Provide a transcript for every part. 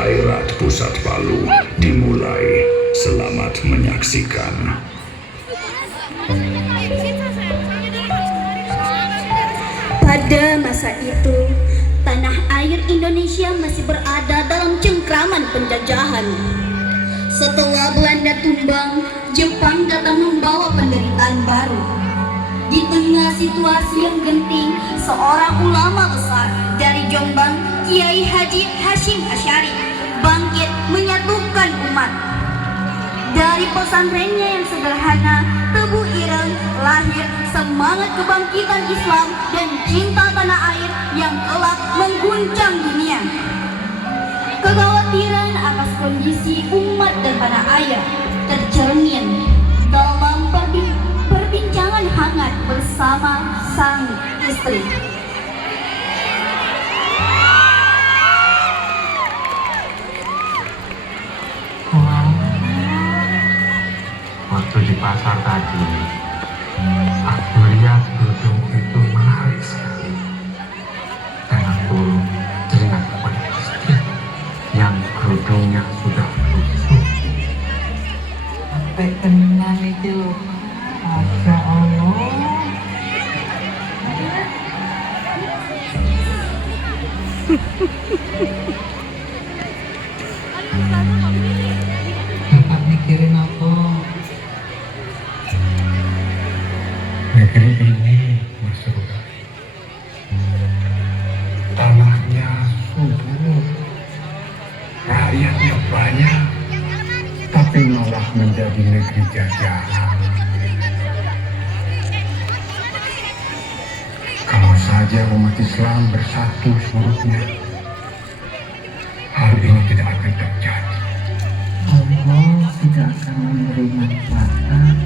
Khairat Pusat Palu dimulai. Selamat menyaksikan. Pada masa itu, tanah air Indonesia masih berada dalam cengkraman penjajahan. Setelah Belanda tumbang, Jepang datang membawa penderitaan baru. Di tengah situasi yang genting, seorang ulama besar dari Jombang, Kiai Haji Hashim Asy'ari, bangkit menyatukan umat. Dari pesantrennya yang sederhana, Tebu Ireng, lahir semangat kebangkitan Islam dan cinta tanah air yang kelak mengguncang dunia. Kekhawatiran atas kondisi umat dan tanah air tercermin dalam perbincangan hangat bersama sang istri. Waktu di pasar tadi, aku lihat kerudung itu menarik sekali. Dan aku teringat kepada istri yang kerudungnya sudah busuk. Sampai tenang itu, Masya Allah. Bapak mikirin apa? Negeri ini berseru, tanahnya subur, rakyatnya banyak, tapi malah menjadi negeri jajahan. Kalau saja umat Islam bersatu seluruhnya, hal ini tidak akan terjadi. Allah tidak akan memberi manfaat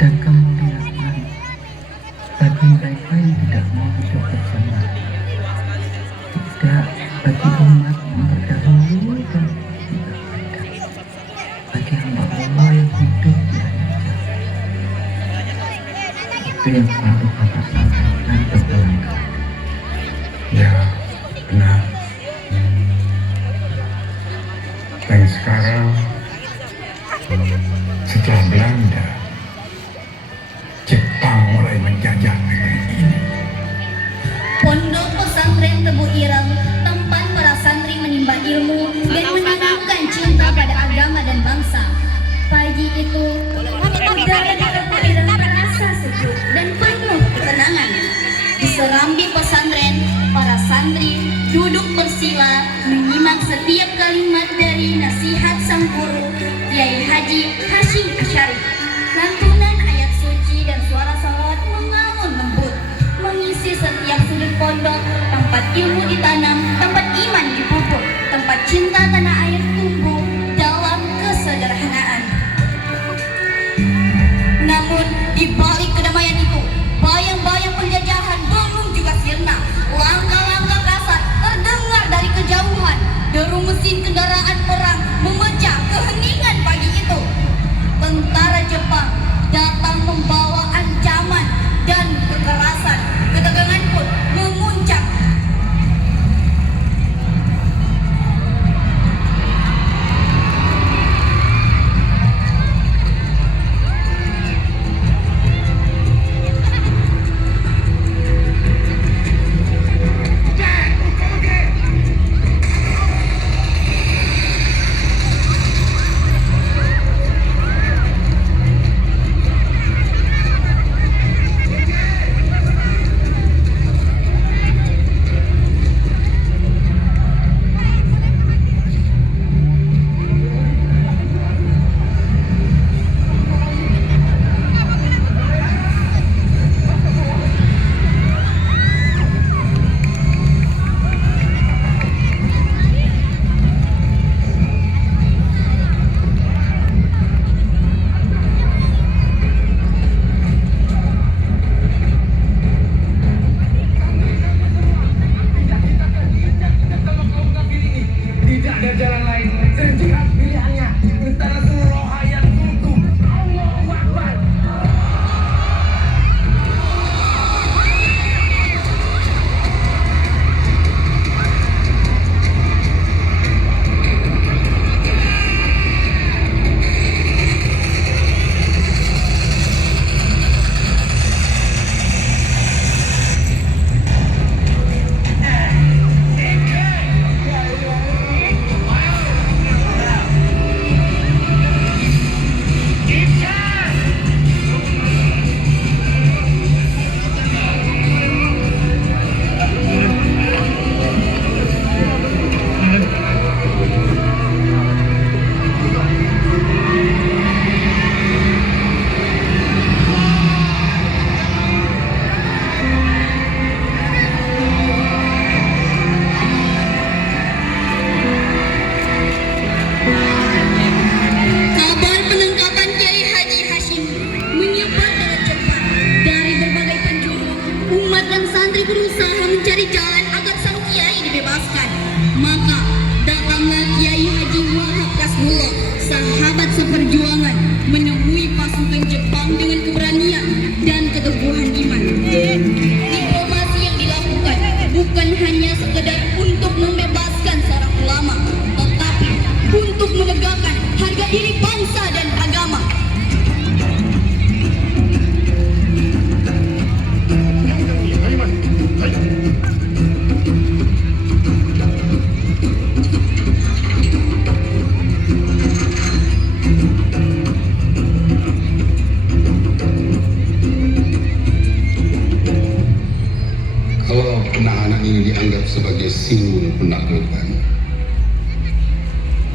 dan kemuliaan bagi mereka yang tidak mau hidup bersama. Tidak bagi umat yang terdahulu dan tidak ada bagi hamba Allah yang hidup di akhir zaman. Itu yang selalu Bapak sampaikan berulang kali. Ya, benar. Dan sekarang, setelah Belanda, Jepang mulai menjajah negeri ini. Pondok pesantren Tebu Ireng, tempat para santri menimba ilmu dan menanamkan cinta pada agama dan bangsa. Pagi itu, udara di Tebu Ireng terasa sejuk dan penuh ketenangan. Di serambi pesantren, para santri duduk bersila menyimak setiap kalimat dari nasihat sang guru, Kiai Haji Hashim Asy'ari. Lantunan ayat suci dan suara salawat mengamun lembut, mengisi setiap sudut pondok, tempat ilmu ditanam, tempat iman dipupuk, tempat cinta tanah air tumbuh dalam kesederhanaan. Namun di balik kedamaian itu, bayang-bayang penjajahan belum juga sirna. Langkah-langkah kasar terdengar dari kejauhan. Deru mesin kendaraan perang memecah keheningan pagi itu. Tentara Jepang datang membawa ancaman dan kekerasan. Ketegangan pun memuncak.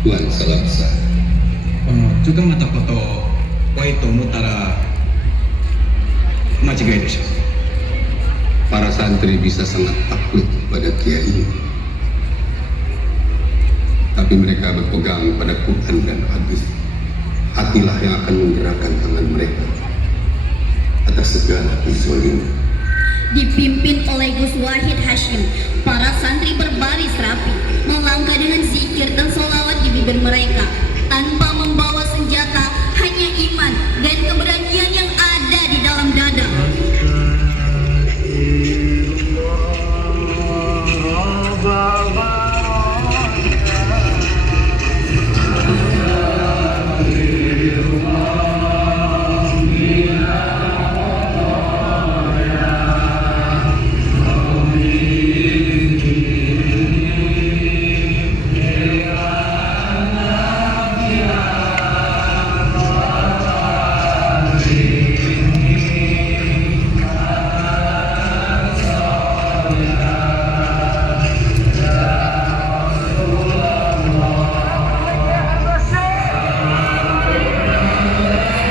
Tuan salah besar. ちょっとまたこと怖いと思ったら間違いでしょう。 Para santri bisa sangat takut pada kiai ini. Tapi mereka berpegang pada Quran dan hadis. Hatilah yang akan menggerakkan tangan mereka atas segala kezaliman. Dipimpin oleh Gus Wahid Hashim, para santri berbaris rapi, melangkah dengan zikir dan sholawat di bibir mereka, tanpa membawa senjata, hanya iman dan keberanian yang ada di dalam dada.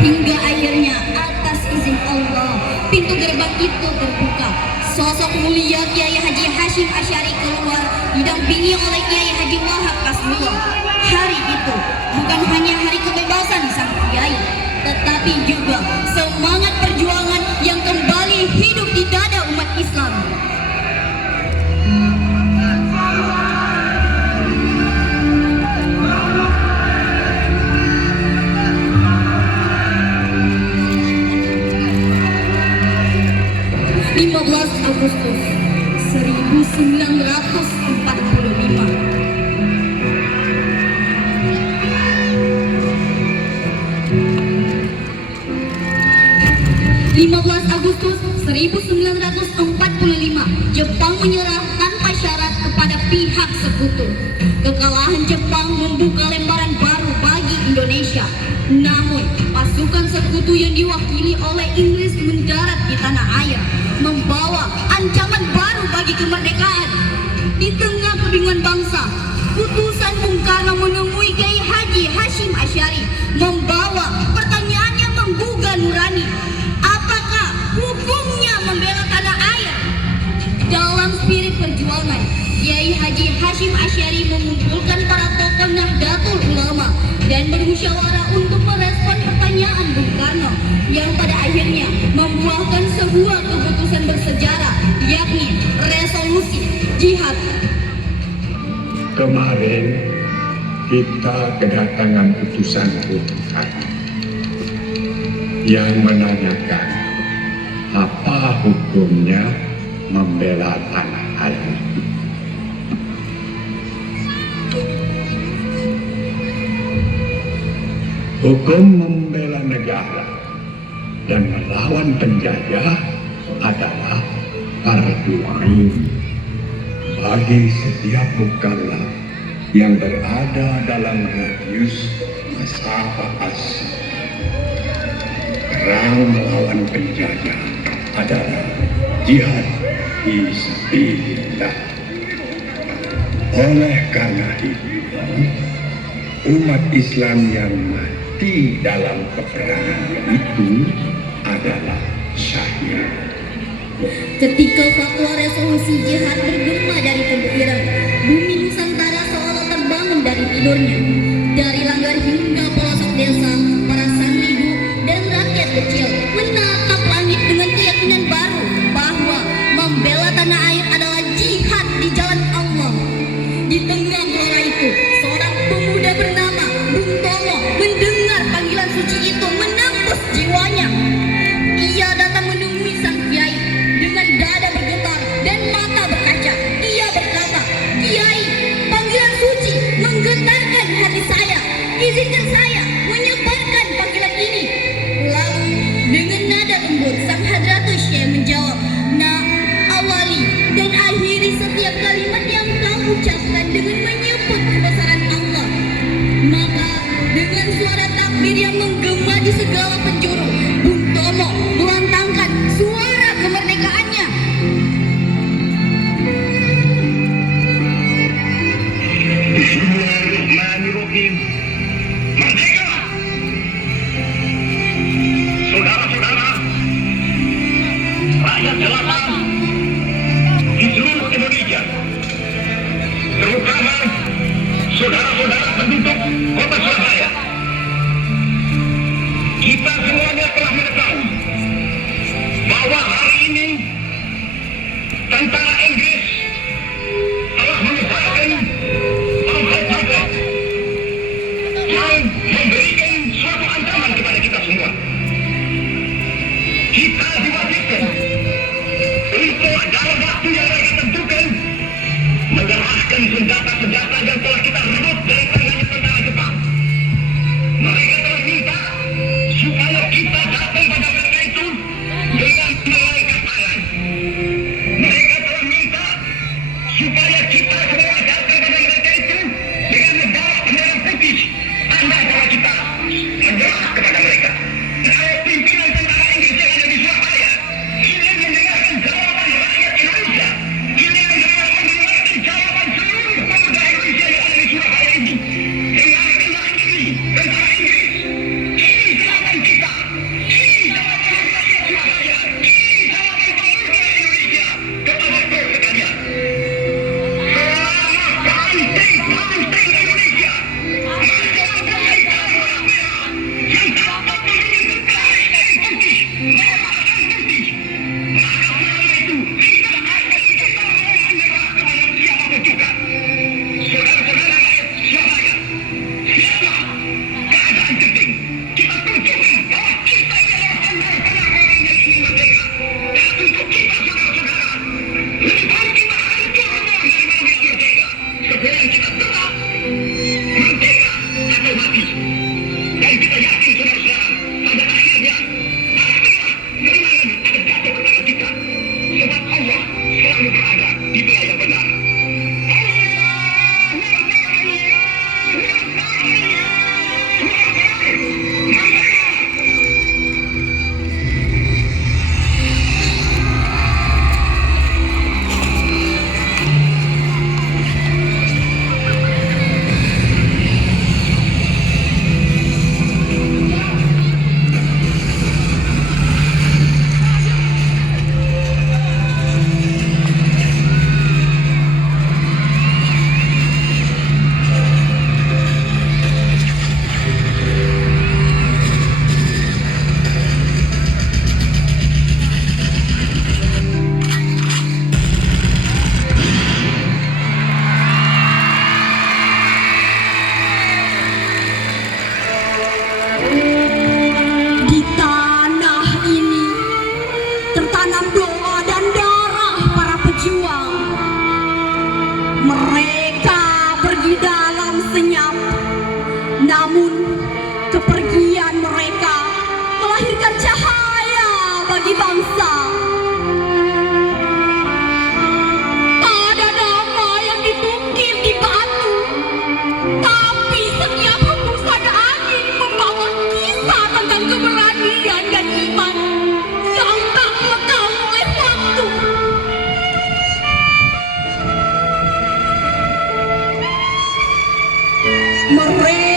Hingga akhirnya atas izin Allah, pintu gerbang itu terbuka. Sosok mulia Kiai Haji Hashim Asy'ari keluar, didampingi oleh Kiai Haji Wahab Kasbullah. Hari itu bukan hanya hari kebebasan sang kiai, tetapi juga semangat perjuangan yang kembali hidup di dada umat Islam. Agustus 1945. 15 Agustus 1945, Jepang menyerah tanpa syarat kepada pihak sekutu. Kekalahan Jepang membuka lembaran baru bagi Indonesia. Namun, pasukan sekutu yang diwakili oleh Inggris mendarat di tanah air, membawa ancaman baru bagi kemerdekaan. Di tengah kebingungan bangsa, utusan Bung Karno menemui Kiai Haji Hashim Asy'ari, membawa pertanyaan yang menggugah nurani. Apakah hukumnya membela tanah air? Dalam spirit perjuangan, Kiai Haji Hashim Asy'ari mengumpulkan para tokoh Nahdlatul Ulama dan bermusyawarah untuk merespon pertanyaan Bung Karno yang pada akhirnya membuahkan sebuah keputusan bersejarah, yakni resolusi jihad. Kemarin kita kedatangan utusan Bung Karno yang menanyakan apa hukumnya membela tanah air. Hukum membela negara dan melawan penjajah adalah fardu ain bagi setiap mukallaf yang berada dalam radius masa asli. Perang melawan penjajah adalah jihad fi sabilillah. Oleh karena itu, umat Islam yang mati dalam peperangan itu adalah syahid. Ketika fatwa resolusi jihad bergema dari Tebu Ireng, bumi Nusantara seolah terbangun dari tidurnya. Dari langgar hingga pelosok desa, para santri dan rakyat kecil menatap langit dengan keyakinan baru bahwa membela tanah air adalah jihad di jalan Allah. Di tengah gelora itu, seorang pemuda bernama Bung Tomo mendengar panggilan suci itu menembus jiwanya. Ia datang menemui sang kiai dengan dada bergetar dan mata berkaca. Ia berkata, "Kiai, panggilan suci menggetarkan hati saya. Izinkan saya menyebarkan panggilan ini." Lalu dengan nada lembut sang Hadratus Syekh menjawab, "Nah, awali dan akhiri setiap kalimat yang kau ucapkan dengan menyebut kebesaran Allah." Maka dengan suara takbir yang menggema di segala penjuru, Bung Tomo melantangkan suara kemerdekaannya. Bismillahirrahmanirrahim. lagi. Merdeka! Saudara-saudara, rakyat jelata di seluruh Indonesia, terutama saudara-saudara penduduk kota Surabaya, kita semuanya telah mengetahui bahwa hari ini tentara Inggris telah menyebarkan pamflet-pamflet yang memberikan suatu ancaman kepada kita semua. Kita diwajibkan untuk dalam waktu yang mereka tentukan menyerahkan senjata-senjata yang telah kita rebut dari tangannya tentara Jepang. Mereka telah minta supaya kita datang pada mereka itu dengan mengangkat tangan. Mereka telah minta supaya kita semua datang pada mereka itu dengan membawa bendera putih, tanda bahwa kita menyerah kepada mereka. Kalau pimpinan tentara Inggris yang ada di Surabaya ingin mendengarkan jawaban rakyat Indonesia, ingin mendengarkan jawaban seluruh pemuda Indonesia yang ada di Surabaya ini, dengarkanlah ini tentara Inggris. Ini jawaban kita, ini jawaban rakyat Surabaya, ini jawaban pemuda Indonesia kepada kau sekalian. Selama banteng-banteng Indonesia masih mempunyai tanda merah yang dapat melindungi garis dari putih, merah dan putih, maka selama itu tidak akan kita mau menyerah kepada siapapun juga. Saudara-saudara rakyat Surabaya, siapa keadaan genting, kita tunjukkan bahwa kita ini adalah benar-benar orang yang ingin merdeka. Dan untuk kita saudara-saudara, lebih baik kita hancur daripada tidak merdeka. Sebelum kita tetap merdeka atau mati. Dan kita yakin saudara-saudara, pada akhirnya pastilah kemenangan akan jatuh ke tangan kita. Sebab Allah selalu berada di pihak yang benar. Di tanah ini tertanam doa dan darah para pejuang. Mereka pergi dalam senyap, namun kepergian mereka melahirkan cahaya bagi bangsa. Ada nama yang ditukir di batu, tapi setiap hembusan angin membawa kisah tentang keberanian dan iman yang tak lekang oleh waktu. Mereka